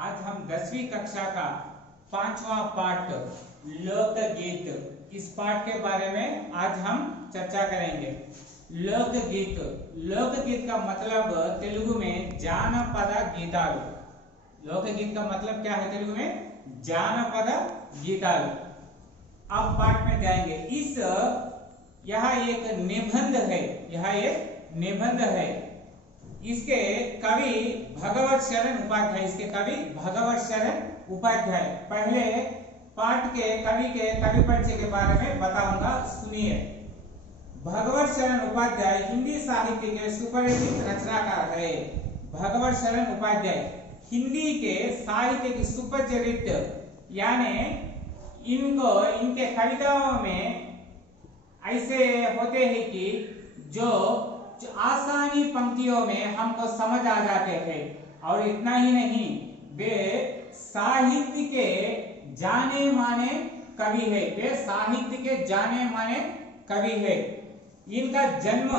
आज हम 10वीं कक्षा का 5वां पाठ लोकगीत इस पाठ के बारे में आज हम चर्चा करेंगे। लोकगीत लोकगीत का मतलब तेलुगु में जानपद गीतालु। लोकगीत का मतलब क्या है तेलुगु में? जानपद गीतालु। अब पाठ में जाएंगे। इस यह एक निबंध है, यह एक निबंध है। इसके कवि भगवत शरण उपाध्याय, इसके कवि भगवत शरण उपाध्याय। पहले पाठ के कवि परिचय के बारे में बताऊंगा, सुनिए। भगवत शरण उपाध्याय हिंदी साहित्य के सुपरिचित रचनाकार है। भगवत शरण उपाध्याय हिंदी के साहित्य की सुपरिचित, यानी इनके कविताओं में ऐसे होते हैं कि जो आसानी पंक्तियों में हमको समझ आ जाते हैं। और इतना ही नहीं, वे साहित्य के जाने माने कवि है, वे साहित्य के जाने माने कवि है। इनका जन्म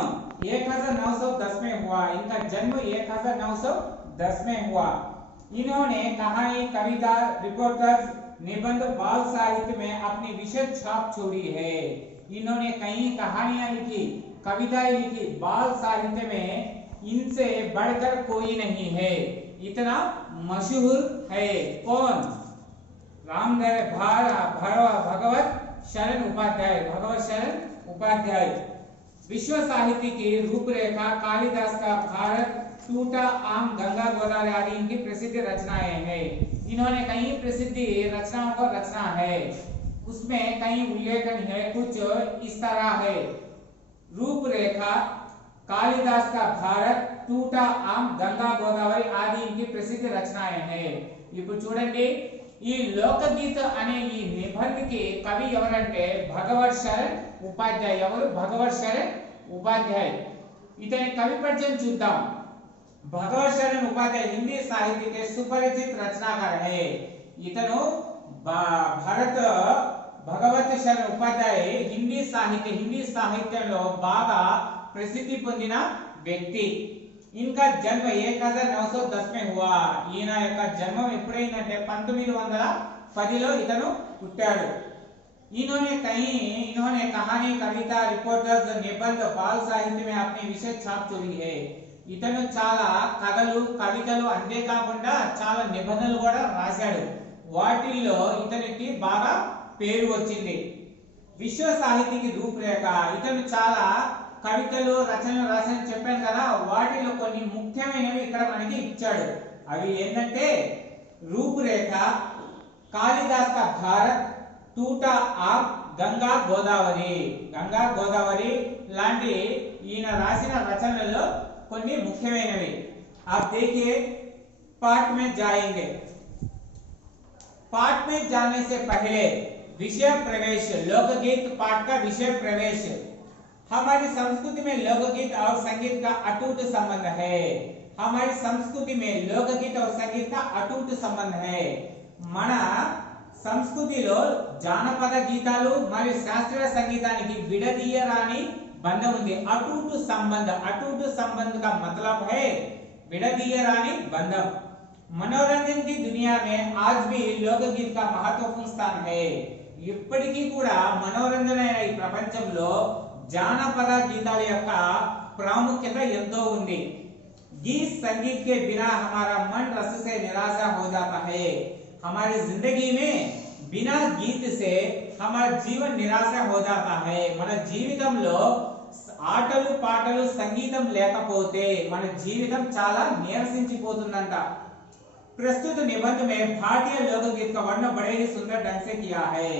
1910 में हुआ। इनका जन्म 1910 में हुआ। इन्होंने कहानी, कविता, रिपोर्टर्स, निबंध, बाल साहित्य में अपनी विशेष छाप छोड़ी है। इन्होंने कई कहानियां लिखी, कविताएं लिखी। बाल साहित्य में इनसे बढ़कर कोई नहीं है, इतना मशहूर है। कौन? भगवत शरण उपाध्याय। भगवत शरण उपाध्याय। विश्व साहित्य की रूपरेखा, कालिदास का भारत, टूटा आम, गंगा गोदावरी आदि इनकी प्रसिद्ध रचनाएं हैं। इन्होंने कई प्रसिद्ध रचनाओं को रचना है, उसमें कई उल्लेखन है। कुछ इस तरह है। रूपरेखा, कालिदास का भारत, टूटा आम, गंगा गोदावरी आदि इनकी प्रसिद्ध रचनाएं हैं। ఇప్పుడు చూడండి, ఈ లోకగీత అనే ఈ నిబంధకి కవి ఎవరంటే భగవత్ శరణ్ ఉపాధ్యాయ। ఎవరు? భగవత్ శరణ్ ఉపాధ్యాయ। ఇతని కవి పరిచయం చూద్దాం। भगवत शरण उपाध्याय हिंदी साहित्य के सुपरिचित रचनाकार है। इतनु भरत भगवत शरण उपाध्याय हिंदी साहित्యంలో బాగా ప్రసిద్ధి పొందిన వ్యక్తి। इनका जन्म 1910 में हुआ। ఈయన యొక్క జన్మం ఎప్పుడైందంటే 1910లో ఇతను పుట్టాడు। इन्होंने कहानी, कविता, रिपोर्टर्स, निबंध, बाल साहित्य में अपनी विशेष छाप छोड़ी है। ఇతను చాలా కథలు, కవితలు అంతేకాకుండా చాలా నిబంధనలు కూడా రాశాడు। వాటిల్లో ఇతనికి బాగా పేరు వచ్చింది। విశ్వ సాహిత్యకి రూపురేఖ, ఇతను చాలా కవితలు, రచనలు రాశాడని చెప్పాను కదా, వాటిలో కొన్ని ముఖ్యమైనవి ఇక్కడ మనకి ఇచ్చాడు। అవి ఏంటంటే రూపురేఖ, కాళిదాస్ కా భారత్, టూటా ఆమ్, గంగా గోదావరి। గంగా గోదావరి లాంటి ఈయన రాసిన రచనలలో కొన్ని ముఖ్యమైనవి। आप देखिए, पाठ में जाएंगे। पाठ में जाने से पहले विषय प्रवेश, लोकगीत पाठ का विषय प्रवेश। हमारी संस्कृति में लोकगीत और संगीत का अटूट संबंध है। हमारी संस्कृति में लोकगीत और संगीत का अटूट संबंध है। మన సంస్కృతిలో జానపద గీతాలు మరియు శాస్త్రీయ సంగీతానికి విడదీయరాని बंधन ఉంది। अटूट संबंध का मतलब है विडदीयरानी बंधन। मनोरंजन की दुनिया में आज भी लोकगीत का महत्वपूर्ण स्थान है। ఇప్పటికీ కూడా మనోరంజన ఈ ప్రపంచంలో జానపద గీతాల యొక్క ప్రాముఖ్యత ఎంతో ఉంది। गीत संगीत के बिना हमारा मन रस से निराशा हो जाता है। हमारी जिंदगी में बिना गीत से हमारा जीवन निराशा हो जाता है। మన జీవితంలో ఆటలు, పాటలు, సంగీతం లేకపోతే మన జీవితం చాలా నీరసించిపోతుందంట। प्रस्तुत निबंध में भारतीय लोकगीत का वर्णन बड़े ही सुंदर ढंग से किया है।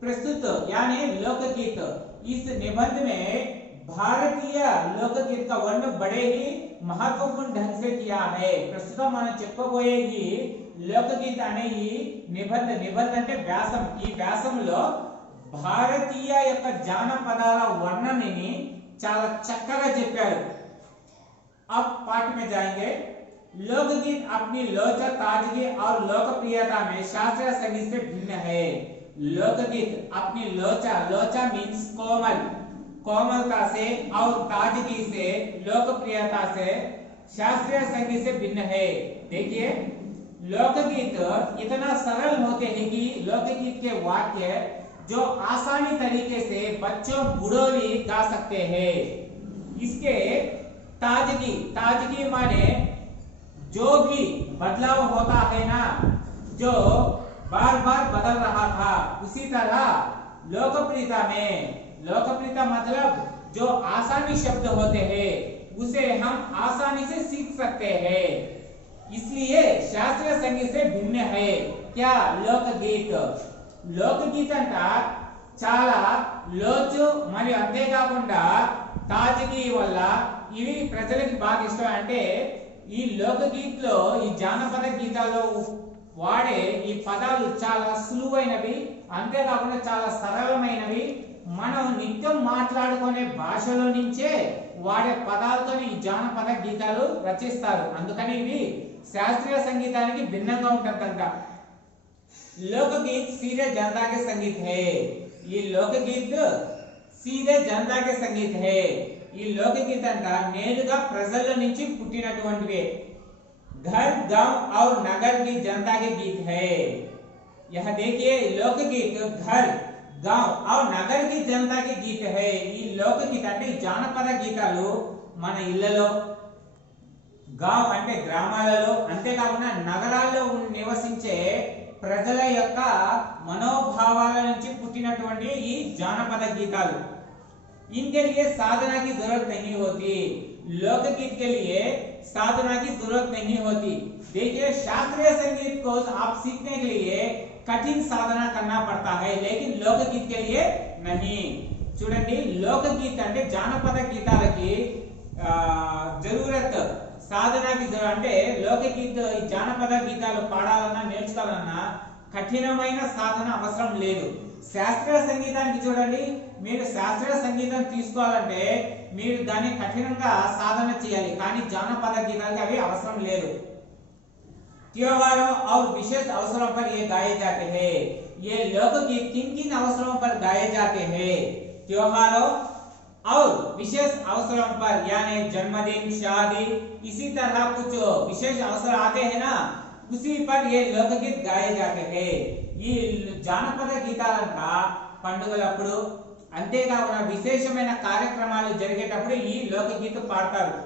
प्रस्तुत यानी लोकगीत, इस निबंध में भारतीय लोकगीत का वर्णन बड़े ही महत्वपूर्ण ढंग से किया है। ప్రస్తుతం మనం చెప్పబోయే ఈ లోకగీత అనే ఈ నిబంధ అంటే వ్యాసం, ఈ వ్యాసంలో భారతీయ యొక్క జానపదాల వర్ణనని చాలా చక్కగా చెప్పారు। अब पाठ में जाएंगे। लोकगीत अपनी लोचा, ताजगी और लोकप्रियता में शास्त्रीय संगीत से भिन्न है। लोकगीत अपनी लोचा मीन्स कोमलता से और ताजगी से, लोकप्रियता से शास्त्रीय संगीत से भिन्न है। देखिए, लोकगीत इतना सरल होते हैं कि लोकगीत के वाक्य जो आसानी तरीके से बच्चों बूढ़ों भी गा सकते हैं। इसके ताजगी, ताजगी माने जो भी बदलाव होता है ना, जो बार बार बदल रहा था, उसी तरह लोकप्रियता में, लोकप्रियता मतलब जो आसानी शब्द होते हैं उसे हम आसानी से सीख सकते हैं। इसलिए शास्त्रीय संगीत से भिन्न है क्या? लोकगीत। లోకగీత అంట చాలా లోచు మరియు అంతేకాకుండా తాజगी వల్ల ఇవి ప్రజలకు బాగా ఇష్టం। అంటే ఈ లోకగీత్లో, ఈ జానపద గీతాల్లో వాడే ఈ పదాలు చాలా సులువైనవి, అంతేకాకుండా చాలా సరళమైనవి, మనం నిత్యం మాట్లాడుకునే భాషలో నుంచే వాడే పదాలతో ఈ జానపద గీతాలు రచిస్తారు। అందుకని ఇవి శాస్త్రీయ సంగీతానికి భిన్నంగా ఉంటుందంట। लोकगीत सीधे जनता के संगीत है। ये लोकगीत सीधे जनता के संगीत है। ఈ లోకగీత అంట నేరుగా ప్రజల నుంచి పుట్టినటువంటివే। घर गांव और नगर की जनता के गीत है। यह देखिए लोकगीत घर गांव और नगर की जनता के गीत है। ఈ లోకగీత అంటే జానపద గీతాలు మన ఇళ్లలో, గావ్ అంటే గ్రామాలలో, అంతేకాకుండా నగరాల్లో నివసించే ప్రజల యొక్క మనోభావాల నుంచి పుట్టినటువంటి ఈ జానపద గీతాలు। इनके लिए साधना की जरूरत नहीं होती। लोकगीत के लिए साधना की जरूरत नहीं होती। देखिए शास्त्रीय संगीत को आप सीखने के लिए कठिन साधना करना पड़ता है, लेकिन लोकगीत के लिए नहीं। చూడండి లోకగీత అంటే జానపద గీతాలకి జరూరత్ సాధనకి అంటే లోకగీత, ఈ జానపద గీతాలు పాడాలన్నా నేర్చుకోవాలన్నా కఠినమైన సాధన అవసరం లేదు। శాస్త్రీయ సంగీతానికి చూడండి, మీరు శాస్త్రీయ సంగీతం తీసుకోవాలంటే మీరు దాన్ని కఠినంగా సాధన చేయాలి, కానీ జానపద గీతాలకి అవి అవసరం లేదు। त्योहारों और विशेष अवसरों पर ये गाए जाते हैं। ये लोकगीत किन किन अवसरों पर गाए जाते हैं? त्योहारों और विशेष अवसरों पर, यानी जन्मदिन, शादी, इसी तरह कुछ विशेष अवसर आते हैं ना, उसी पर ये लोकगीत गाए जाते हैं। ఈ జానపద గీతాలంట పండుగలప్పుడు, అంతేకాకుండా విశేషమైన కార్యక్రమాలు జరిగేటప్పుడు ఈ లోకగీత పాడతారు।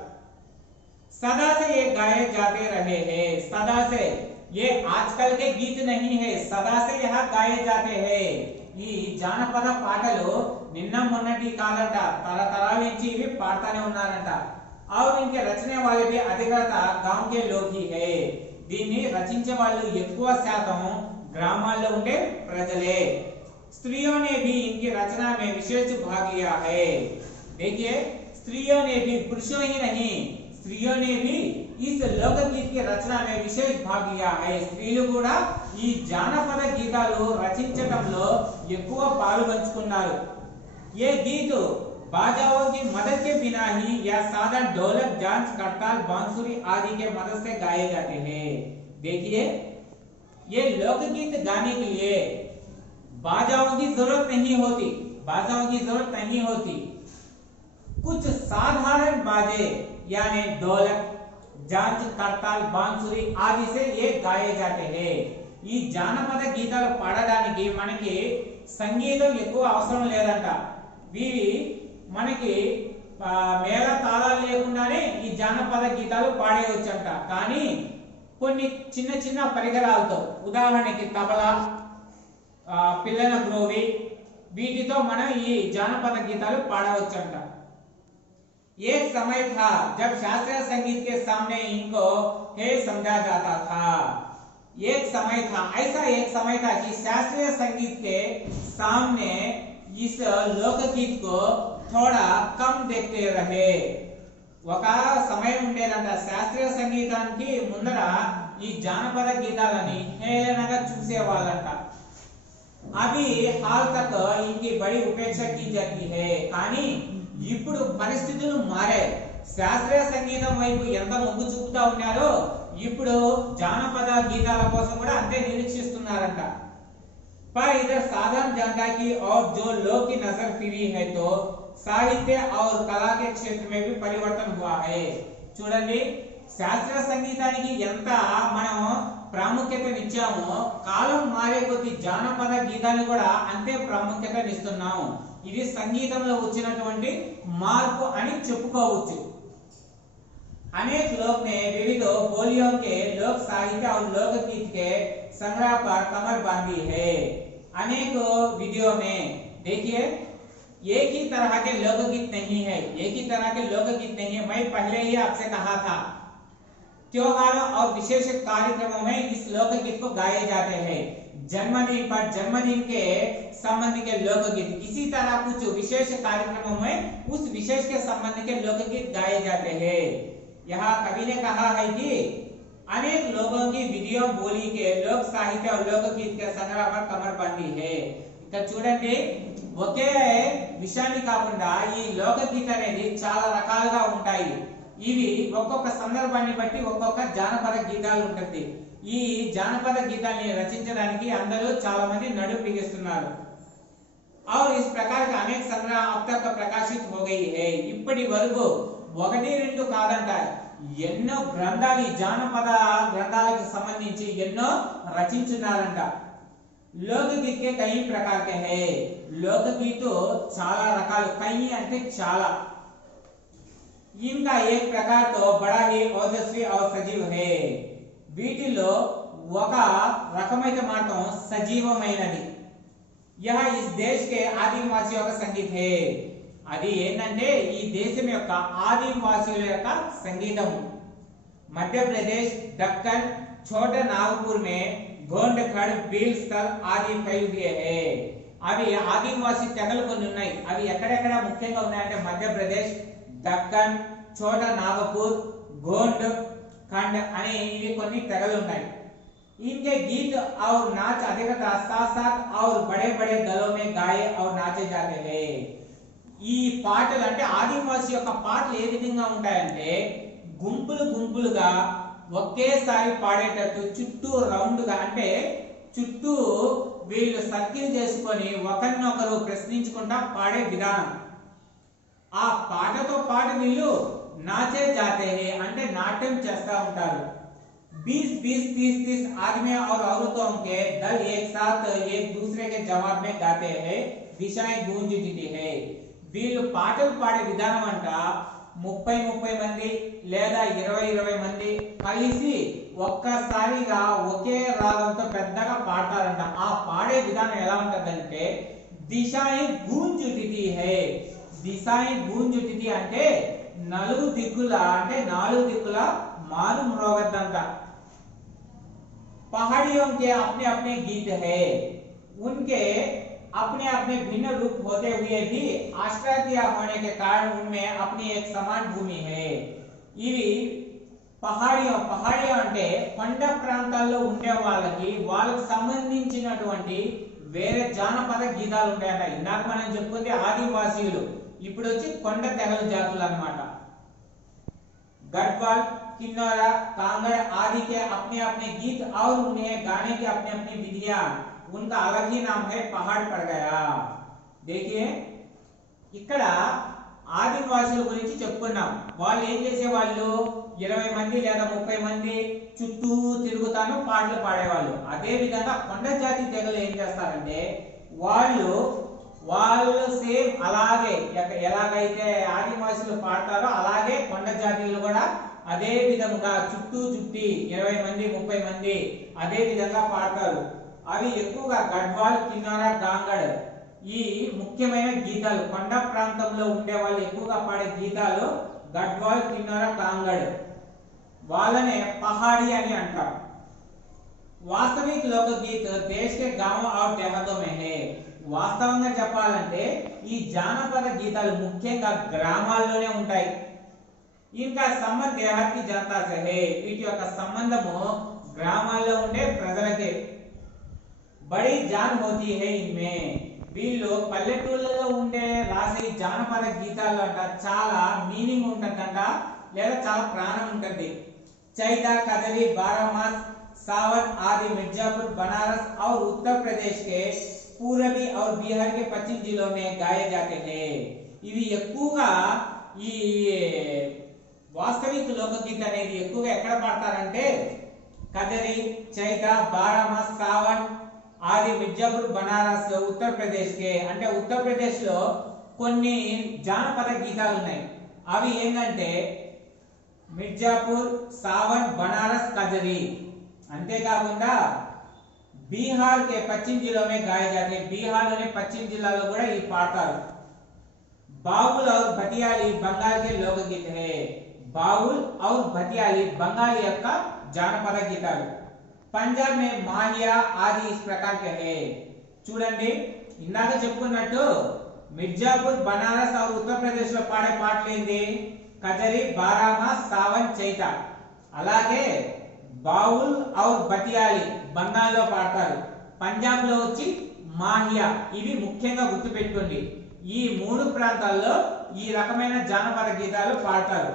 सदा से ये गाए जाते रहे हैं। सदा से, ये आजकल के गीत नहीं है, सदा से यह गाए जाते हैं। ఈ జానపద పాటలు నిన్న మొన్నటి కాదంట, తరతరాల నుంచి ఇవి పాడతానే ఉన్నారంట। और इनके रचने वाले भी अधिकतर गांव के लोग ही है। దీన్ని రచించే వాళ్ళు ఎక్కువ శాతం ग्रामाల్లో ఉండే ప్రజలే। स्त्रियों ने भी इनकी रचना में विशेष भाग लिया है। देखिए स्त्रियों ने भी, पुरुषों ही नहीं, स्त्रियों ने भी इस लोकगीत की रचना में विशेष भाग लिया है। స్త్రీలు కూడా ఈ జానపద గీతాలు రచించడంలో ఎక్కువ పాలుపంచుకున్నారు। ये गीत बाजाओं की मदद के बिना ही या साधारण ढोलक, जांच, करताल, बांसुरी आदि के मदद से गाए जाते हैं। देखिए ये लोकगीत गाने के लिए बाजाओं की जरूरत नहीं होती, बाजाओं की जरूरत नहीं होती। कुछ साधारण बाजे यानी ढोलक, जांच, करताल, बांसुरी आदि से ये गाए जाते हैं। ఈ జానపద గీతాలు పాడడానికి మనకి సంగీతం ఎక్కువ అవసరం లేదంట। వీరి మనకి మేళ తాళాలు లేకుండానే ఈ జానపద గీతాలు పాడేయొచ్చంట। కానీ కొన్ని చిన్న చిన్న పరికరాలతో, ఉదాహరణకి తబలా, పిల్లల గ్రోవి, వీటితో మనం ఈ జానపద గీతాలు పాడవచ్చంట। एक समय था जब शास्त्रीय संगीत के सामने इनको हे समझा जाता था। एक समय था, ऐसा एक समय था कि शास्त्रीय संगीत के सामने इस लोकगीत को थोड़ा कम देखते रहे। ఒక సమయం ఉండేదంట, శాస్త్రీయ సంగీతానికి ముందర ఈ జానపద గీతాలని హేళనగా చూసేవాళ్ళంట। అవి हाल तक इनकी बड़ी उपेक्षा की जाती है। కానీ ఇప్పుడు పరిస్థితులు మారాయి। శాస్త్రీయ సంగీతం వైపు ఎంత మొగ్గు చూపుతా ఉన్నారో ఇప్పుడు జానపద గీతాల కోసం కూడా అంతే నిరీక్షిస్తున్నారంట। पर इधर साधारण जनता की और जो लोग की नजर फिरी है तो साहित्य और कला के क्षेत्र में भी परिवर्तन हुआ है। చూడండి శాస్త్రీయ సంగీతానికి ఎంత మనం ప్రాముఖ్యతనిచ్చామో కాలం మారే కొద్ది జానపద గీతాన్ని కూడా అంతే ప్రాముఖ్యతనిస్తున్నాము. ఇది సంగీతంలో వచ్చినటువంటి మార్పు అని చెప్పుకోవచ్చు. अनेक लोग ने विविध बोलियों के लोक साहित्य और लोकगीत के संग्रह पर कमर बांधी है। अनेक विधियों में देखिए एक ही तरह के लोकगीत नहीं है, एक ही तरह के लोकगीत नहीं है। मैं पहले ही आपसे कहा था त्योहारों और विशेष कार्यक्रमों में इस लोकगीत को गाए जाते हैं। जन्मदिन पर जन्मदिन के संबंध के लोकगीत, इसी तरह कुछ विशेष कार्यक्रमों में उस विशेष के संबंध के लोकगीत गाए जाते हैं। यहाँ कवि ने कहा है कि अनेक लोगों की विधियों बोली के लोक साहित्य और लोकगीत के संग्रह पर कमर बंदी है। ఇక్కడ చూడండి ఒకే విషయాన్ని కాకుండా ఈ లోకగీత అనేది చాలా రకాలుగా ఉంటాయి. ఇవి ఒక్కొక్క సందర్భాన్ని బట్టి ఒక్కొక్క జానపద గీతాలు ఉంటుంది. ఈ జానపద గీతాన్ని రచించడానికి అందరూ చాలా మంది నడుం బిగిస్తున్నారు. और इस प्रकार के अनेक संग्रह अब तक प्रकाशित हो गई है. ఇప్పటి వరకు ఒకటి రెండు కాదంట, ఎన్నో గ్రంథాలు ఈ జానపద గ్రంథాలకు సంబంధించి ఎన్నో రచించున్నారంట. लोकगीत के कई प्रकार के हैं. लोकगीत చాలా రకాలు, कई అంటే చాలా. इनका एक प्रकार तो बड़ा ही ओजस्वी और सजीव है. వీటిలో ఒక రకమైన మాత్రం సజీవమైనది. यह इस देश के आदिवासियों का संगीत है. అది ఏంటంటే ఈ దేశం యొక్క ఆదివాసీల యొక్క సంగీతం. मध्यप्रदेश दक्कन छोटा नागपुर में गोंड खड़ बील स्थल आदि फैल गए हैं. అవి ఆదివాసీ తెగలు కొన్ని ఉన్నాయి. అవి ఎక్కడెక్కడ ముఖ్యంగా ఉన్నాయంటే మధ్యప్రదేశ్, దక్కన్, छोटा नागपुर, गोंड खंड అనే ఇవి కొన్ని తెగలు ఉన్నాయి. इनके गीत और नाच अधिकतर साथ साथ और बड़े बड़े दलों में गाए और नाचे जाते हैं. ఈ పాటలు అంటే ఆదివాసీ యొక్క పాటలు ఏ విధంగా ఉంటాయంటే గుంపులు గుంపులుగా ఒకేసారి పాడేటట్టు చుట్టూ రౌండ్ గా, అంటే చుట్టూ వీళ్ళు సర్కిల్ చేసుకొని ఒకరినొకరు ప్రశ్నించుకుంటా పాడే విధానం. ఆ పాటతో పాటు వీళ్ళు నాచే జాతే హై అంటే నాట్యం చేస్తా ఉంటారు. 20-20, 30-30 आदमी और औरतों के दल एक साथ एक दूसरे के जवाब में गाते हैं. दिशाएं गूंजती है. వీళ్ళు పాటలు పాడే విధానం అంట 30-30 మంది లేదా 20-20 మంది కలిసి ఒక్కసారిగా ఒకే రాగంతో పెద్దగా పాడతారంట. ఆ పాడే విధానం ఎలా ఉంటదంటే దిశాయి గూంజుటిది హై. దిశాయి గూంజుటిది అంటే నాలుగు దిక్కుల మారు మ్రోగద్దంట. पहाड़ियों के अपने अपने गीत है. उनके अपने अपने भिन्न रूप होते हुए भी आश्रय होने के कारण उनमें अपनी एक समान भूमि है. ఇవి పహాడియో అంటే కొండ ప్రాంతాల్లో ఉండే వాళ్ళకి సంబంధించినటువంటి వేరే జానపద గీతాలు ఉంటాయంట. ఇందాక మనం చెప్పుకుంటే ఆదివాసీలు, ఇప్పుడు వచ్చి కొండ తెగల జాతులు అన్నమాట. गढ़वाल, किन्नौरा, कांगड़ आदि के अपने अपने गीत और उन्हें गाने की अपनी अपनी विधियां, उनका अलग ही नाम है पहाड़ पड़ गया. देखिए ఇక్కడ ఆదివాసుల గురించి చెప్పుకున్నాం. వాళ్ళు ఏం చేసేవాళ్ళు 20 మంది లేదా 30 మంది చుట్టూ తిరుగుతాను పాటలు పాడేవాళ్ళు. అదే విధంగా కొండ జాతి తెగలు ఏం చేస్తారంటే వాళ్ళు సేమ్ అలాగే ఎలాగైతే ఆదివాసులు పాడతారో అలాగే కొండ జాతీయులు కూడా అదే విధంగా చుట్టూ 20 మంది 30 మంది అదే విధంగా పాడతారు. అవి ఎక్కువగా గడ్వాల్, కిన్నౌరా, గాంగడ్ ఈ ముఖ్యమైన గీతాలు. కొండ ప్రాంతంలో ఉండే వాళ్ళు ఎక్కువగా పాడే గీతాలు గడ్వాల్, కిన్నౌరా, గాంగడ్. వాళ్ళనే పహాड़ी అని అంటారు. वास्तविक लोकगीत देश के गांवों और देहातों में है. వాస్తవంగా చెప్పాలంటే ఈ జానపద గీతాలు ముఖ్యంగా గ్రామాల్లోనే ఉంటాయి. ఇంకా సంబంధ దేహాతి జనతా సే హై. వీటి యొక్క సంబంధము గ్రామాల్లో ఉండే ప్రజలకే. బడి జాన్ హోతీ హై ఇన్మే. వీళ్ళు పల్లెటూళ్ళలో ఉండే రాసే జానపద గీతాలు అంట చాలా మీనింగ్ ఉంటుందంట, లేదా చాలా ప్రాణం ఉంటుంది. చైతా, కదలి, బారామాస్, सावन आदि मिर्जापुर, बनारस और उत्तर प्रदेश के पूर्वी और बिहार के पश्चिम जिलों में गाए जाते हैं. ఇవి ఎక్కువగా ఈ వాస్తవిక లోకగీత అనేది ఎక్కువగా ఎక్కడ పాడతారంటే कजरी, चैता, बारामास, सावन आदि मिर्जापुर, बनारस उत्तर प्रदेश के అంటే ఉత్తరప్రదేశ్ లో కొన్ని జానపద గీతాలు ఉన్నాయి. అవి ఏంటంటే మిర్జాపూర్, सावन, बनारस, कजरी. అంతేకాకుండా बिहार के पश्चिम जिलों में गाए जाते हैं. बिहार లోని పశ్చిమ జిల్లాలో కూడా ఈ పాడతారు. बाउल और भटियाली बंगाल के लोकगीत है. बाउल और भटियाली बंगाली యొక్క జానపద గీతాలు. पंजाब में माहिया आदि इस प्रकार के है. చూడండి ఇందాక చెప్పుకున్నట్టు మిర్జాపూర్, బనారస్ और उत्तर प्रदेश లో పాడే పాటలు ఏంది? కజరి, బారామాస్, సావన్, చైత. అలాగే బావుల్ और భటియాలి బంగాల్లో పాడతారు. పంజాబ్ లో వచ్చి మాహియా. ఇవి ముఖ్యంగా గుర్తుపెట్టుకోండి. ఈ మూడు ప్రాంతాల్లో ఈ రకమైన జానపద గీతాలు పాడతారు.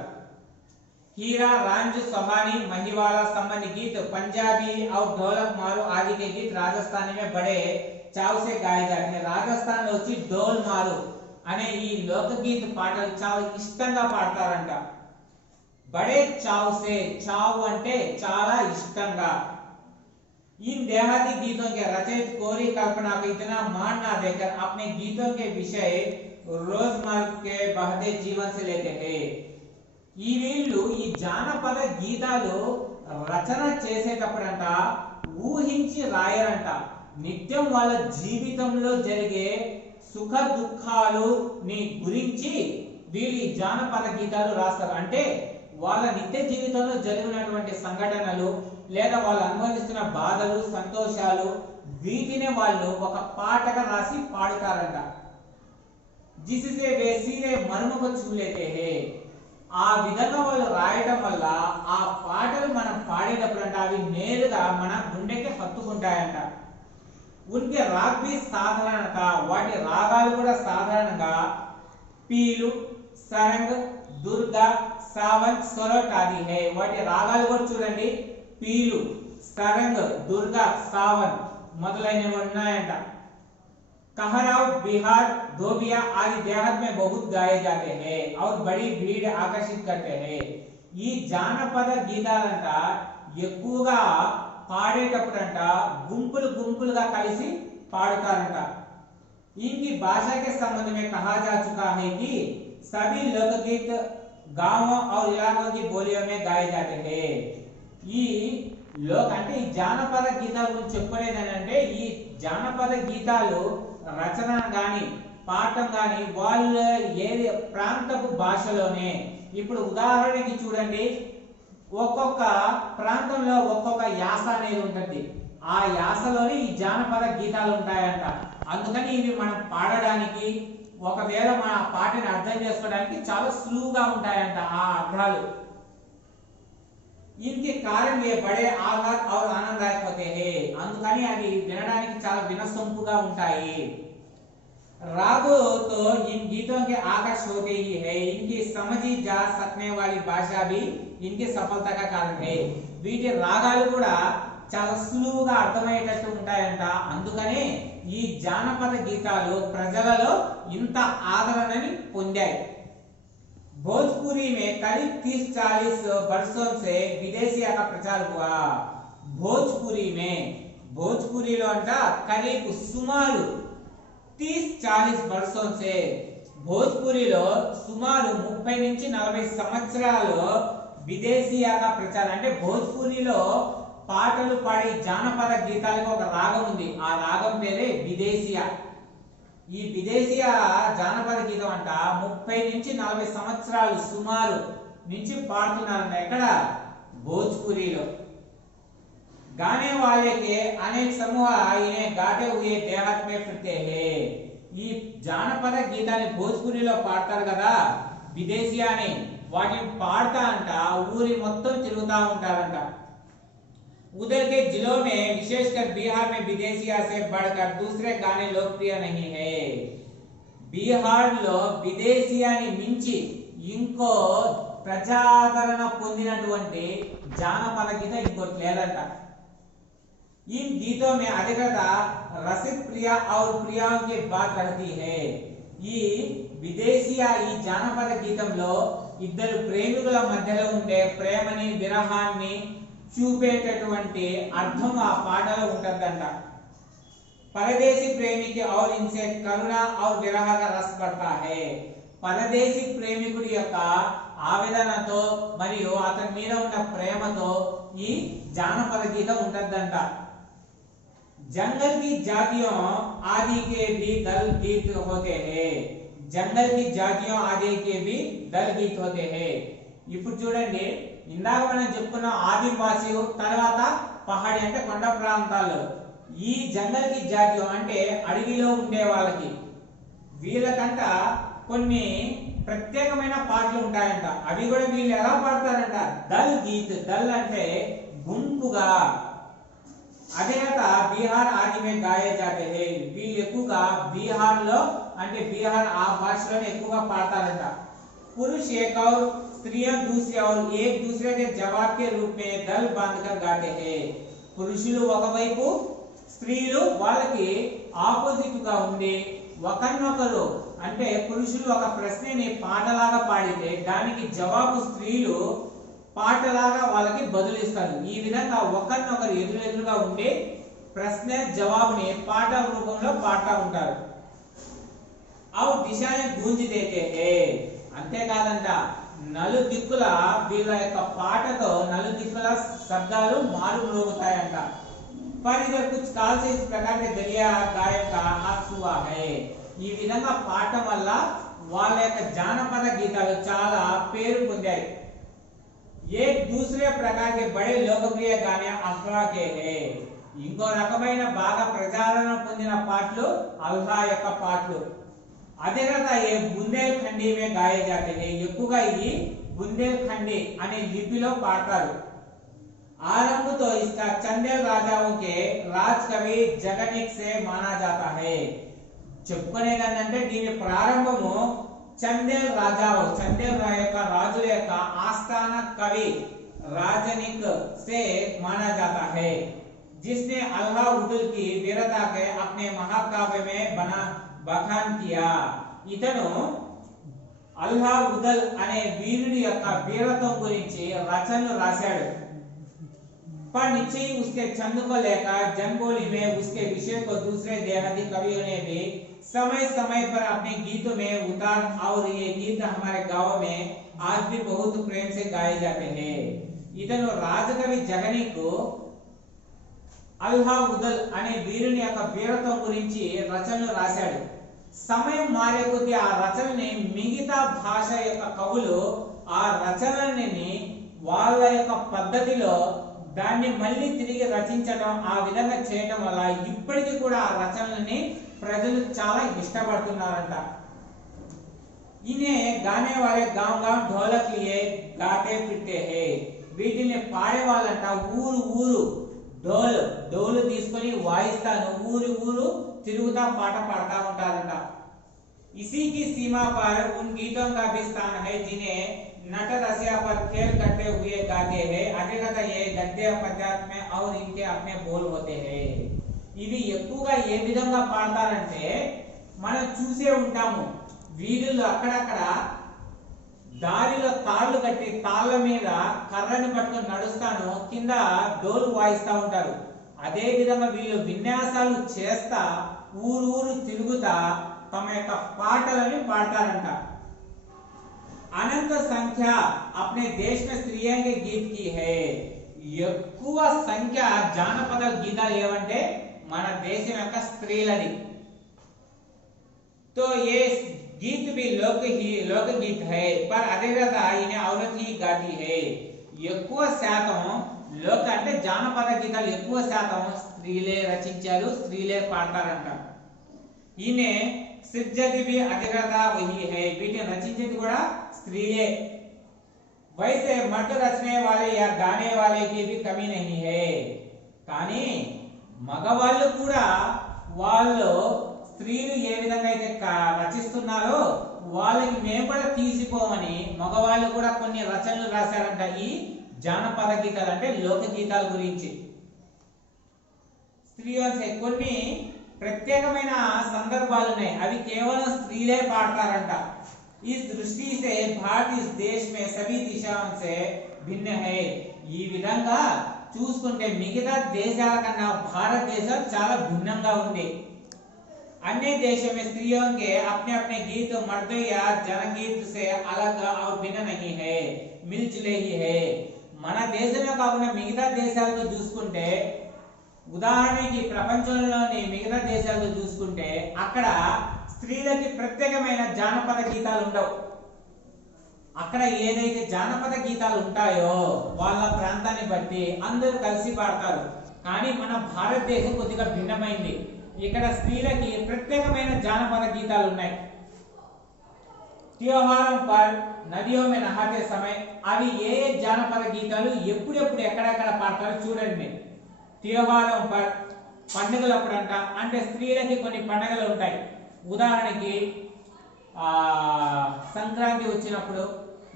हीरा, रांझ, सोहानी, महिवाला संबंधी गीत पंजाबी और ढोलक मारू आदि के गीत राजस्थान में बड़े चाव से गाए जाते हैं. राजस्थान లో వచ్చి ढोल मारू అనే ఈ లోకగీత పాటలు చాలా ఇష్టంగా పాడతారంట. बड़े चाव से, चाव అంటే చాలా ఇష్టంగా. इन देहाती गीतों के रचयित कोरी कल्पना को इतना मान ना देकर अपने गीतों के विषय रोजमर्रा के बहते जीवन से लेते हैं. ఈ వీళ్ళు ఈ జానపద గీతాలు రచన చేసేటప్పుడంట ఊహించి రాయరంట. నిత్యం వాళ్ళ జీవితంలో జరిగే సుఖ దుఃఖాలు ని గురించి వీళ్ళు ఈ జానపద గీతాలు రాస్తారు. అంటే వాళ్ళ నిత్య జీవితంలో జరిగినటువంటి సంఘటనలు లేదా వాళ్ళు అనుభవిస్తున్న బాధలు, సంతోషాలు వీటినే వాళ్ళు ఒక పాటగా రాసి పాడుతారంట. जिससे वे सीधे मर्म को छू लेते हैं. ఆ విధంగా వాళ్ళు రాయడం వల్ల ఆ పాటలు మనం పాడేటప్పుడు అంటే అవి నేరుగా మన గుండెకి హత్తుకుంటాయంట. ఉన్కే రాగ్ भी సాధారణంగా వాటి రాగాలు కూడా సాధారణంగా పీలు, సరంగ్, దుర్గా, సావన్, సొరట్ ఆది है. వాటి రాగాలు కూడా చూడండి పీలు, సరంగ్, దుర్గా, సావన్ మొదలైనవి ఉన్నాయంట. कहराव, बिहार, धोबिया आदि देहात में बहुत गाए जाते हैं और बड़ी भीड़ आकर्षित करते हैं. ఈ జానపద గీతాలంట ఎక్కువగా పాడేటప్పుడంట గుంపులు గుంపులుగా కలిసి పాడుతారంట. इनकी भाषा के संबंध में कहा जा चुका है कि सभी लोकगीत गांवों और इलाकों की बोलियों में गाए जाते हैं. ఈ లోక అంటే ఈ జానపద గీతాల గురించి చెప్పుకునేదంటే ఈ జానపద గీతాలు రచన గాని పాఠం గాని వాళ్ళ ఏ ప్రాంతపు భాషలోనే. ఇప్పుడు ఉదాహరణకి చూడండి ఒక్కొక్క ప్రాంతంలో ఒక్కొక్క యాస అనేది ఉంటుంది. ఆ యాసలోనే ఈ జానపద గీతాలు ఉంటాయంట. అందుకని ఇవి మనం పాడడానికి ఒకవేళ మన పాటని అర్థం చేసుకోవడానికి చాలా సులువుగా ఉంటాయంట ఆ అర్థాలు. इनके कारण ये बड़े आह्लाद और आनंददायक होते हैं. అందుకని అవి వినడానికి చాలా వినసొంపుగా ఉంటాయి. रागों तो इन गीतों के आकर्ष होते ही है. इनकी समझी जा सकने वाली भाषा भी इनकी सफलता का कारण है. వీటి రాగాలు కూడా చాలా సులువుగా అర్థమయ్యేటట్టు ఉంటాయంట. అందుకనే ఈ జానపద గీతాలు ప్రజలలో ఇంత ఆదరణని పొందాయి. भोजपुरी में करीब 30-40 वर्षों से विदेशिया का प्रचार हुआ. भोजपुरी में भोजपुरी लो अंट करीब सुमारू 30-40 वर्षों से भोजपुरी लो सुमारू 30 నుంచి 40 సంవత్సరాలు విదేశీయా का प्रचार అంటే భోజ్పురిలో పాటలు పాడే జానపద గీతాలకు ఒక రాగం ఉంది. ఆ రాగం పేరే విదేశీయా. ఈ విదేశీయా జానపద గీతం అంట 30 నుంచి 40 సంవత్సరాలు సుమారు నుంచి పాడుతున్నారంట. ఎక్కడ? భోజ్పురిలో. गाने वाले के अनेक समूह इन्हें गाते हुए देहात में फिरते हैं. ఈ జానపద గీతాన్ని భోజ్పురిలో పాడతారు కదా విదేశీయాని, వాటిని పాడతా అంట ఊరి మొత్తం తిరుగుతా ఉంటారంట. उधर के जिलों में विशेषकर बिहार में विदेशिया से बढ़कर दूसरे गाने लोकप्रिय नहीं है. बिहार లో విదేశీయాని మించి ఇంకో ప్రజాదరణ పొందినటువంటి జానపద గీతం ఇంకోటి లేదంట. इन गीतों में अधिकतर रसिक प्रिया और प्रियाओं की बात रहती है. ఈ విదేశీయ ఈ జానపద గీతంలో ఇద్దరు ప్రేమికుల మధ్యలో ఉండే ప్రేమని, విరహాన్ని, చూపేటటువంటి అర్థం ఆ పాటలో ఉంటుందంట. परदेसी प्रेमी की और इनसे करुणा और विरह का रस पड़ता है. పరదేశీ ప్రేమికుడి యొక్క ఆవేదనతో మరియు అతని మీద ఉన్న ప్రేమతో ఈ జానపద గీతం ఉంటదంట. जंगल की जातियों आदि के भी दल गीत होते हैं. जंगल की जातियों आदि के भी दल गीत होते हैं. ఇప్పుడు చూడండి, ఇందాక మనం చెప్పుకున్న ఆదివాసి, తర్వాత పహాడి అంటే కొండ ప్రాంతాలు, ఈ జంగల్ కి జాతి అంటే అడవిలో ఉండే వాళ్ళకి, వీళ్ళకంట కొన్ని ప్రత్యేకమైన పాటలు ఉంటాయంట. అవి కూడా వీళ్ళు ఎలా పాడతారంట, దల్ గీత్. దల్ అంటే గుంపుగా. అదే కాక బీహార్ ఆది మే గాయే జాతే హై. వీళ్ళు ఎక్కువగా బీహార్ లో అంటే బీహార్ ఆ భాషలోనే ఎక్కువగా పాడతారంట. पुरुष एक और स्त्रियां दूसरे और एक दूसरे के जवाब के रूप में दल बांधकर गाते हैं. పురుషులు ఒకవైపు, స్త్రీలు వాళ్ళకి ఆపోజిట్ గా ఉండి ఒకరినొకరు, అంటే పురుషులు ఒక ప్రశ్నని పాటలాగా పాడితే దానికి జవాబు స్త్రీలు పాటలాగా వాళ్ళకి బదులిస్తారు. ఈ విధంగా ఒకరినొకరు ఎదురెదురుగా ఉండి ప్రశ్న జవాబుని పాట రూపంలో పాడుతూ ఉంటారు. और दिशाएं गूंज देते हैं. అంతేకాదంట, నలుదిక్కుల వీళ్ళ యొక్క పాటతో నలుదిక్కుల శబ్దాలు మారు మ్రోగుతాయంట. पर इधर कुछ काल से इस प्रकार के दलिया गायक का हाथ हुआ है. ఈ విధంగా పాడటం వల్ల వాళ్ళ యొక్క జానపద గీతాలు చాలా పేరు పొందాయి. एक दूसरे प्रकार के बड़े लोकप्रिय गाने अल्लाह के हैं. ఇంకో రకమైన బాగా ప్రజాదరణ పొందిన పాటలు అల్లాహ్ యొక్క పాటలు. అదే కదా ఏ బుందేల్ఖండి మే గాయే జాతే హై. ఎక్కువగా ఈ బుందేల్ఖండి అనే లిపిలో పాడతారు. आरंभ तो इसका चंदेल राजाओं के राज कवि जगनिक से माना जाता है. చెప్పుకునేదంటే దీని ప్రారంభము చందేల్ రాజావు, చందేల్ యొక్క రాజుల యొక్క ఆస్థాన కవి राजनिक से माना जाता है, जिसने अल्लाह उदुल की वीरता के अपने महाकाव्य में बना बखान किया. ఇతను అల్లా ఉదల్ అనే వీరుడి యొక్క వీరత్వం గురించి రచనలు రాశాడు. पर निश्चय उसके छंद को लेकर जनबोली में उसके विषय को दूसरे देहाती कवियों ने भी समय समय पर अपने गीतों में उतार, और ये गीत हमारे गाँव में आज भी बहुत प्रेम से गाए जाते हैं. ఇతను రాజకవి జగనికు అల్లా ఉదల్ అనే వీరుని యొక్క వీరత్వం గురించి రచనలు రాశాడు. సమయం మారే కొద్దీ ఆ రచనని మిగతా భాష యొక్క కవులు ఆ రచనని వాళ్ళ యొక్క పద్ధతిలో దాన్ని మళ్ళీ తిరిగి రచించడం, ఆ విధంగా చేయడం వల్ల ఇప్పటికీ కూడా ఆ రచనలని ప్రజలు చాలా ఇష్టపడుతున్నారంట. इन्हें गाने वाले गांव गांव ढोलक लिए गाते फिरते हैं. వీటిని పాడే వాళ్ళంట ఊరు ఊరు డోలు తీసుకొని వాయిస్తాను ఊరు ఊరు తిరుగుతా పాట పాడుతూ ఉంటారంట. इसी की सीमा पर उन गीतों का भी स्थान है जिन्हें नट रसिया पर खेल करते हुए गाते हैं. अधिकतर ये गद्य पद्यात में और इनके अपने बोल होते हैं. ఇవి ఎక్కువగా ఏ విధంగా పాడతారంటే మనం చూసే ఉంటాము, వీధుల్లో అక్కడక్కడ దారిలో తాళ్ళు కట్టి తాళ్ళ మీద కర్రని పట్టుకొని నడుస్తాను, కింద డోలు వాయిస్తూ ఉంటారు. అదే విధంగా వీళ్ళు విన్యాసాలు చేస్తా ఊరు ఊరు తిరుగుతా తమ యొక్క పాటలని పాడతారంట. अनंत संख्या अपने देश में स्त्रियों के गीत की है. ఎక్కువ సంఖ్య జానపద గీతాలు ఏమంటే మన దేశం యొక్క స్త్రీలది. तो ये गीत भी लोक गीत है, पर अधिकता इन्हें औरत ही गाती है. ఎక్కువ శాతం లోక అంటే జానపద గీతాలు ఎక్కువ శాతం స్త్రీలే రచించారు, స్త్రీలే పాడతారంట. ఈయనే సిర్జతి भी अधिकता वही है. వీటిని రచించేది కూడా స్త్రీలే. वैसे मर्द रचने वाले या गाने वाले की भी कमी नहीं है. కానీ మగవాళ్ళు కూడా వాళ్ళు స్త్రీలు ఏ విధంగా అయితే రచిస్తున్నారో వాళ్ళకి మేము కూడా తీసిపోమని మగవాళ్ళు కూడా కొన్ని రచనలు రాశారంట ఈ జానపద గీతాలు అంటే లోక గీతాల గురించి. స్త్రీలు కొన్ని ప్రత్యేకమైన సందర్భాలు ఉన్నాయి, అవి కేవలం స్త్రీలే పాడతారంట. इस दृष्टि से भारत इस देश में सभी दिशाओं से भिन्न है. ఈ విధంగా చూసుకుంటే మిగతా దేశాల కన్నా భారతదేశం చాలా భిన్నంగా ఉంది. अन्य देशों में स्त्रियों के अपने अपने गीत मर्द या जनगीत से अलग और भिन्न नहीं है, मिलजुले ही है. మన దేశంలో కాకుండా మిగతా దేశాలతో చూసుకుంటే, ఉదాహరణకి ప్రపంచంలోని మిగతా దేశాలతో చూసుకుంటే అక్కడ స్త్రీలకి ప్రత్యేకమైన జానపద గీతాలు ఉండవు. అక్కడ ఏదైతే జానపద గీతాలు ఉంటాయో వాళ్ళ ప్రాంతాన్ని బట్టి అందరూ కలిసి పాడతారు. కానీ మన భారతదేశం కొద్దిగా భిన్నమైంది. ఇక్కడ స్త్రీలకి ప్రత్యేకమైన జానపద గీతాలు ఉన్నాయి. त्योहारों पर नदियों में नहाते समय అవి ఏ జానపద గీతాలు ఎప్పుడెప్పుడు ఎక్కడెక్కడ పాడతారో చూడండి. त्योहारों पर పండుగలప్పుడంట, అంటే స్త్రీలకి కొన్ని పండుగలు ఉంటాయి. ఉదాహరణకి సంక్రాంతి వచ్చినప్పుడు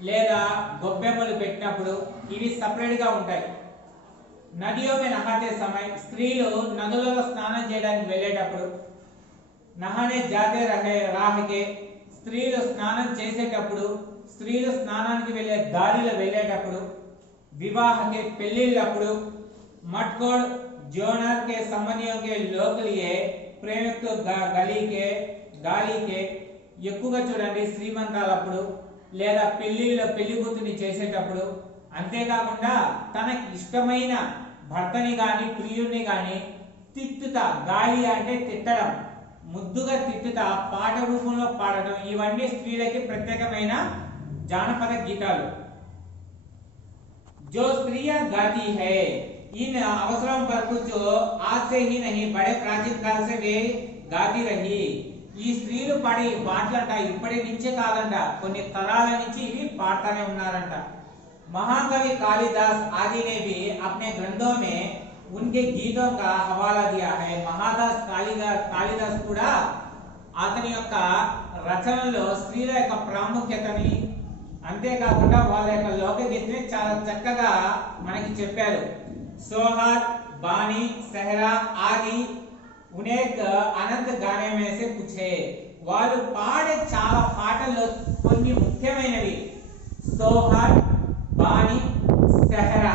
లేదా గొబ్బెమ్మలు పెట్టినప్పుడు ఇవి సపరేట్ గా ఉంటాయి. నదిలో में नहाते समय స్త్రీలు నదులలో స్నానం చేయడానికి వెళ్ళేటప్పుడు, నహానే జాతే రహే రాహకే స్త్రీలు స్నానం చేసేటప్పుడు, స్త్రీలు స్నానానికి వెళ్ళే దారిలో వెళ్ళేటప్పుడు, వివాహకే పెళ్లిళ్ళప్పుడు, మట్కోడ్ जोनर के संबंधियों के लोग लिए प्रेमिक గాలికే ఎక్కువగా చూడండి శ్రీమంతాలప్పుడు లేదా పెళ్లిళ్ళలో పెళ్లి కూతుర్ని చేసేటప్పుడు. అంతేకాకుండా తనకి ఇష్టమైన భర్తని గాని ప్రియుడిని గాని తిట్టుతా, గాలి అంటే తిట్టడం, ముద్దుగా తిట్టుతా పాట రూపంలో పాడడం, ఇవన్నీ స్త్రీలకి ప్రత్యేకమైన జానపద గీతాలు. जो स्त्रियां गाती है इन अवसरों पर कुछ आज से ही नहीं बड़े प्राचीन काल से वे गाती रही. ఈ స్త్రీలు పాడే పాటలంట ఇప్పటి నుంచే కాదంట, కొన్ని తరాల నుంచి ఇవి పాడుతూనే ఉన్నారంట. महाकवि कालिदास आदि ने भी अपने ग्रंथों में उनके गीतों का हवाला दिया है. महादास कालिदास కూడా అతని యొక్క రచనలో స్త్రీల యొక్క ప్రాముఖ్యతని అంతేకాకుండా వాళ్ళ యొక్క లోకగీతిని చాలా చక్కగా మనకి చెప్పారు. सोहार बानी सहरा आदि उनेक अनंत गाने में से कुछ है. వాళ్ళు పాడే చాలా పాటల్లో కొన్ని ముఖ్యమైనవి సోహార్, బాని, సెహరా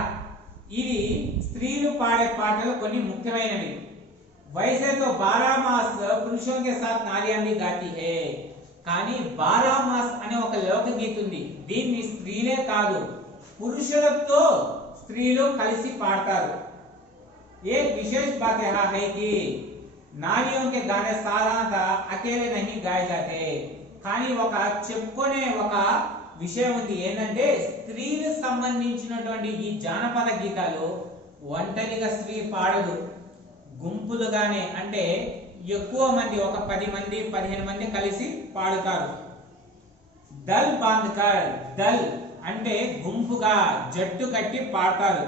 ఇవి స్త్రీలు పాడే పాటలు కొన్ని ముఖ్యమైనవి. वैसे तो 12 मास पुरुषों के साथ नारियां भी गाती है. కానీ 12 మాస్ అనే ఒక లోకగీత ఉంది. దీన్ని స్త్రీలే కాదు పురుషులతో స్త్రీలు కలిసి పాడతారు. एक विशेष बात यह है कि नारियों के गाने साधारणतः अकेले नहीं गाए जाते. కానీ ఒక చెప్పుకునే ఒక విషయం ఉంది ఏంటంటే స్త్రీలకు సంబంధించినటువంటి ఈ జానపద గీతాలు ఒంటరిగా స్త్రీ పాడదు, గుంపులుగానే, అంటే ఎక్కువ మంది, ఒక 10 మంది 15 మంది కలిసి పాడుతారు. దల్ బాంధ్కర్, దల్ అంటే గుంపుగా జట్టు కట్టి పాడతారు.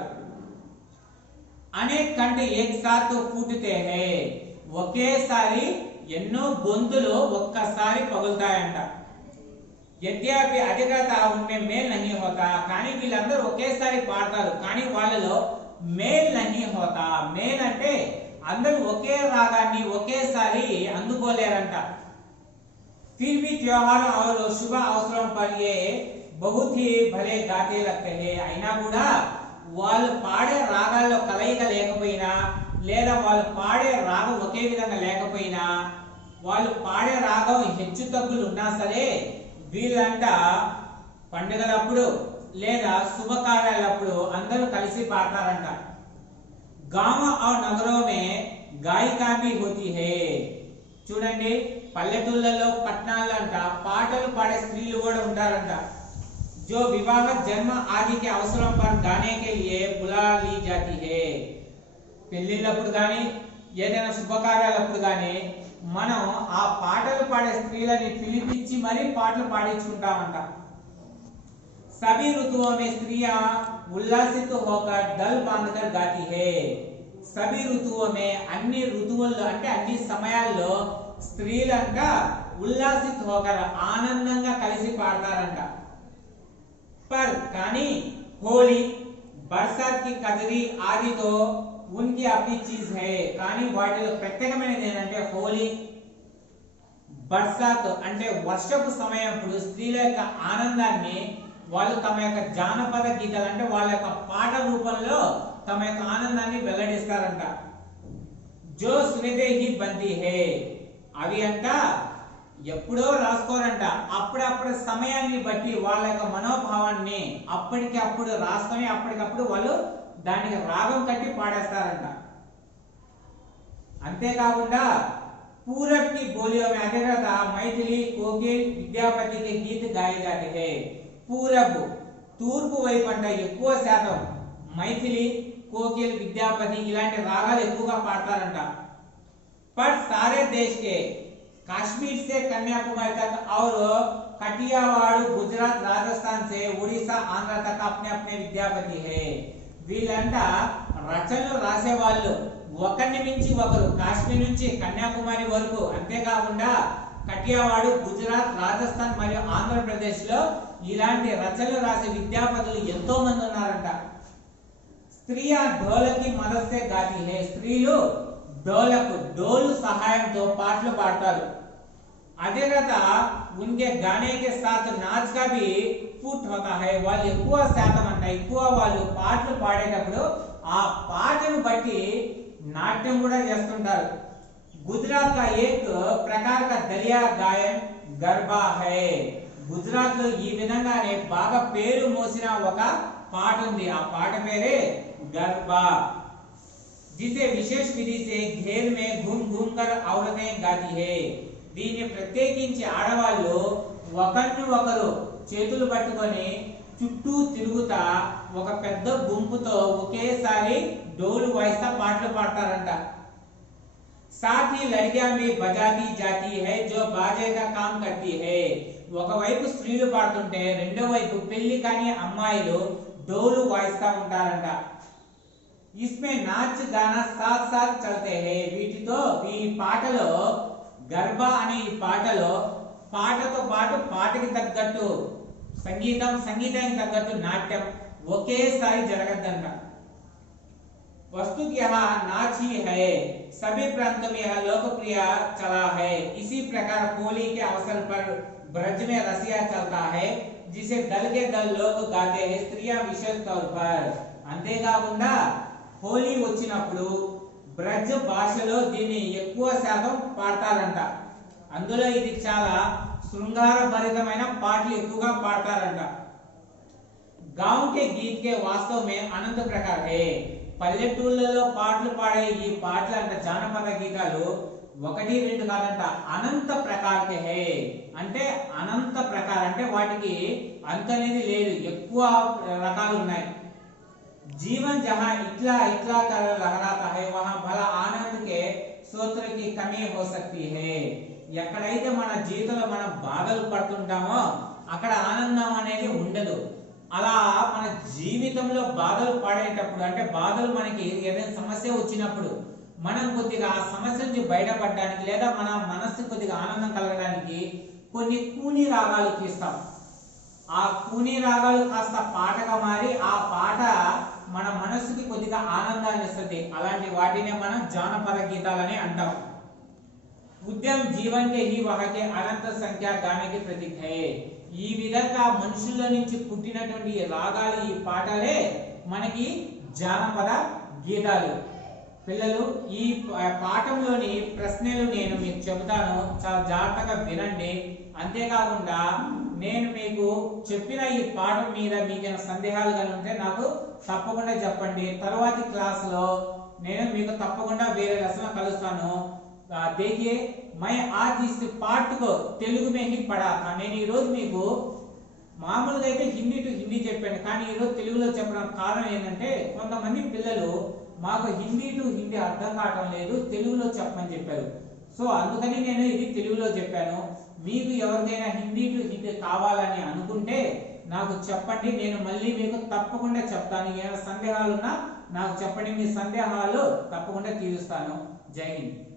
అనేక కంటే ఏక్ సాత్ ఫూటతే హై, ఒకేసారి ఎన్నో గొంతులు ఒక్కసారి పగులుతాయంట. యద్యపి అధికత ఉంటే మేల్ నహీ హోతా, కానీ వీళ్ళందరూ ఒకేసారి పాడతారు కానీ వాళ్ళలో మేల్ నహీ హోతా. మేల్ అంటే అందరూ ఒకే రాగాన్ని ఒకేసారి అందుకోలేరంట. फिर भी त्योहार और शुभ अवसरों पर ये बहुत ही भले गाते लगते हैं. అయినా కూడా వాళ్ళు పాడే రాగాల్లో కలయిక లేకపోయినా లేదా వాళ్ళు పాడే రాగం ఒకే విధంగా లేకపోయినా వాళ్ళు పాడే రాగం హెచ్చు తగ్గులు ఉన్నా సరే వీళ్ళంట పండుగలప్పుడు లేదా శుభకార్యాలప్పుడు అందరూ కలిసి పాడతారంట. गांव और नगरों में गायिका भी होती है. చూడండి పల్లెటూళ్ళలో పట్టణాల్లో అంట పాటలు పాడే స్త్రీలు కూడా ఉంటారంట. जो विवाह जन्म आदि के अवसरों पर गाने के लिए बुला ली जाती है. పెళ్లిళ్ళప్పుడు గాని ఏదైనా శుభకార్యాలప్పుడు గాని మనం ఆ పాటలు పాడే స్త్రీలని పిలిపించి మరీ పాటలు పాడించుకుంటామంట. सभी ऋतुओं में स्त्रियां उल्लासित होकर दल बांधकर गाती है. सभी ऋतुओं में అన్ని ఋతువుల్లో అంటే అన్ని సమయాల్లో స్త్రీలంట ఉల్లాసిత హోకర్ ఆనందంగా కలిసి పాడతారంట. पर కానీ హోలీ, బర్సాత్ కి కజరీ ఆది తో उनकी अपनी चीज है. కానీ వాటిలో ప్రత్యేకమైనది ఏంటంటే హోలీ, బర్సాత్ అంటే వర్షపు సమయప్పుడు స్త్రీల యొక్క ఆనందాన్ని వాళ్ళు తమ యొక్క జానపద గీతాలు అంటే వాళ్ళ యొక్క పాట రూపంలో తమ యొక్క ఆనందాన్ని వెల్లడిస్తారంట. జో సునిదే హి బంది హే, అవి అంట ఎప్పుడో రాసుకోరంట, అప్పుడప్పుడు సమయాన్ని బట్టి వాళ్ళ యొక్క మనోభావాన్ని అప్పటికప్పుడు రాసుకొని అప్పటికప్పుడు వాళ్ళు దానికి రాగం కట్టి పాడేస్తారంట. అంతేకాకుండా पूरब की बोलियों में अधे रहता मैथिली कोकिल विद्यापति के गीत गाए जाते हैं. पूरब తూర్పు వైపు అంట ఎక్కువ శాతం మైథిలి కోకిల్ విద్యాపతి ఇలాంటి రాగాలు ఎక్కువగా పాడతారంట. पर सारे देश के कश्मीर से कन्याकुमारी तक और कटियावाड़ गुजरात राजस्थान से उड़ीसा आंध्र तक अपने अपने विद्यापति है. వీళ్ళంట రచనలు రాసే వాళ్ళు ఒకరిని మించి ఒకరు, కాశ్మీర్ నుంచి కన్యాకుమారి వరకు, అంతేకాకుండా కటియావాడు, గుజరాత్, రాజస్థాన్ మరియు ఆంధ్రప్రదేశ్ లో ఇలాంటి రచనలు రాసే విద్యాపతులు ఎంతో మంది ఉన్నారంట. స్త్రీయ ఢోలకి మదద్ సే గాతి హై, స్త్రీలు ఢోలకు డోలు సహాయంతో పాటలు పాడతారు. అదే కదా उनके गाने के साथ नाच का भी फुट होता है. వాళ్ళు ఎక్కువ శాతం అంట ఎక్కువ వాళ్ళు పాటలు పాడేటప్పుడు ఆ పాటను బట్టి నాట్యం కూడా చేస్తుంటారు. గుజరాత్ का एक प्रकार का दलिया गायन गरबा है. గుజరాత్ లో ఈ విధంగానే బాగా పేరు మోసిన ఒక పాట ఉంది, ఆ పాట పేరే गरबा, जिसे विशेष विधि से घेर में घूम घूम कर औरतें गाती है. దీన్ని ప్రత్యేకించి ఆడవాళ్ళు ఒకరిని ఒకరు చేతులు పట్టుకొని చుట్టూ తిరుగుతా ఒక పెద్ద గుంపుతో ఒకేసారి డోలు వాయిస్తా పాటలు పాడతారంట. साथ ही लड़कियां भी बजाती जाती है जो बाजे का काम करती है. ఒకవైపు స్త్రీలు పాడుతుంటే రెండో వైపు పెళ్లి కాని అమ్మాయిలు డోలు వాయిస్తా ఉంటారంట. इसमें नाच गाना साथ साथ चलते हैं. వీటితో ఈ పాటలో గర్భా అనే ఈ పాటలో పాటతో పాటు పాటకి తగ్గట్టు సంగీతం, సంగీతానికి తగ్గట్టు నాట్యం ఒకేసారి జరగద్దంట. वस्तुत यह नाच ही है, सभी प्रांतों में यह लोकप्रिय चला है. इसी प्रकार होली के अवसर पर ब्रज में रसिया चलता है, जिसे दल के दल लोग गाते हैं, स्त्रियां विशेष तौर पर. అంతేకాకుండా హోలీ వచ్చినప్పుడు బ్రజ్ భాషలో దీన్ని ఎక్కువ శాతం పాడతారంట. అందులో ఇది చాలా శృంగార భరితమైన పాటలు ఎక్కువగా పాడతారంట. गांव के गीत के वास्तव में अनंत प्रकार है. పల్లెటూళ్ళలో పాటలు పాడే ఈ పాటలు అంటే జానపద గీతాలు ఒకటి రెండు కాదంట, అనంత ప్రకారకే హే. అంటే అనంత ప్రకారం అంటే వాటికి అంత అనేది లేదు, ఎక్కువ రకాలు ఉన్నాయి. जीवन जहां इतला इतला कर लहराता है वहां भला आनंद के सूत्र की कमी हो सकती है. ఎక్కడైతే మన జీవితంలో మనం బాధలు పడుతుంటామో అక్కడ ఆనందం అనేది ఉండదు. అలా మన జీవితంలో బాధలు పడేటప్పుడు అంటే బాధలు మనకి ఏదైనా సమస్య వచ్చినప్పుడు మనం కొద్దిగా ఆ సమస్య నుంచి బయటపడడానికి లేదా మన మనస్సు కొద్దిగా ఆనందం కలగడానికి కొన్ని కూని రాగాలు తీస్తాం. ఆ కూని రాగాలు కాస్త పాటగా మారి ఆ పాట మన మనస్సుకి కొద్దిగా ఆనందాన్ని ఇస్తుంది. అలాంటి వాటినే మనం జానపద గీతాలని అంటాం. ఉద్యమ జీవన్ కే హీ వహకే అనంత సంఖ్య గానే కి ప్రతీక హై. ఈ విధంగా మనుషుల్లో నుంచి పుట్టినటువంటి రాగాలు ఈ పాటలే మనకి జానపద గీతాలు. పిల్లలు ఈ పాఠంలోని ప్రశ్నలు నేను మీకు చెబుతాను, చాలా జాగ్రత్తగా వినండి. అంతేకాకుండా నేను మీకు చెప్పిన ఈ పాఠం మీద మీకు సందేహాలు కానీ ఉంటే నాకు తప్పకుండా చెప్పండి. తరువాతి క్లాస్ లో నేను మీకు తప్పకుండా వేరే లెసన్ కలుస్తాను. देखिए मैं आज इस पाठ को తెలుగు में ही पढ़ा था. నేను ఈ రోజు మీకు మామూలుగా అయితే హిందీ టు హిందీ చెప్పాను, కానీ ఈ రోజు తెలుగులో చెప్పడానికి కారణం ఏంటంటే కొంతమంది పిల్లలు మాకు హిందీ టు హిందీ అర్థం కావడం లేదు, తెలుగులో చెప్పమని చెప్పారు. సో అందుకని నేను ఇది తెలుగులో చెప్పాను. మీకు ఎవరికైనా హిందీ టు హిందీ కావాలని అనుకుంటే నాకు చెప్పండి, నేను మళ్ళీ మీకు తప్పకుండా చెప్తాను. ఏమైనా సందేహాలు ఉన్నా నాకు చెప్పండి, మీ సందేహాలు తప్పకుండా తీరుస్తాను. జై హింద్.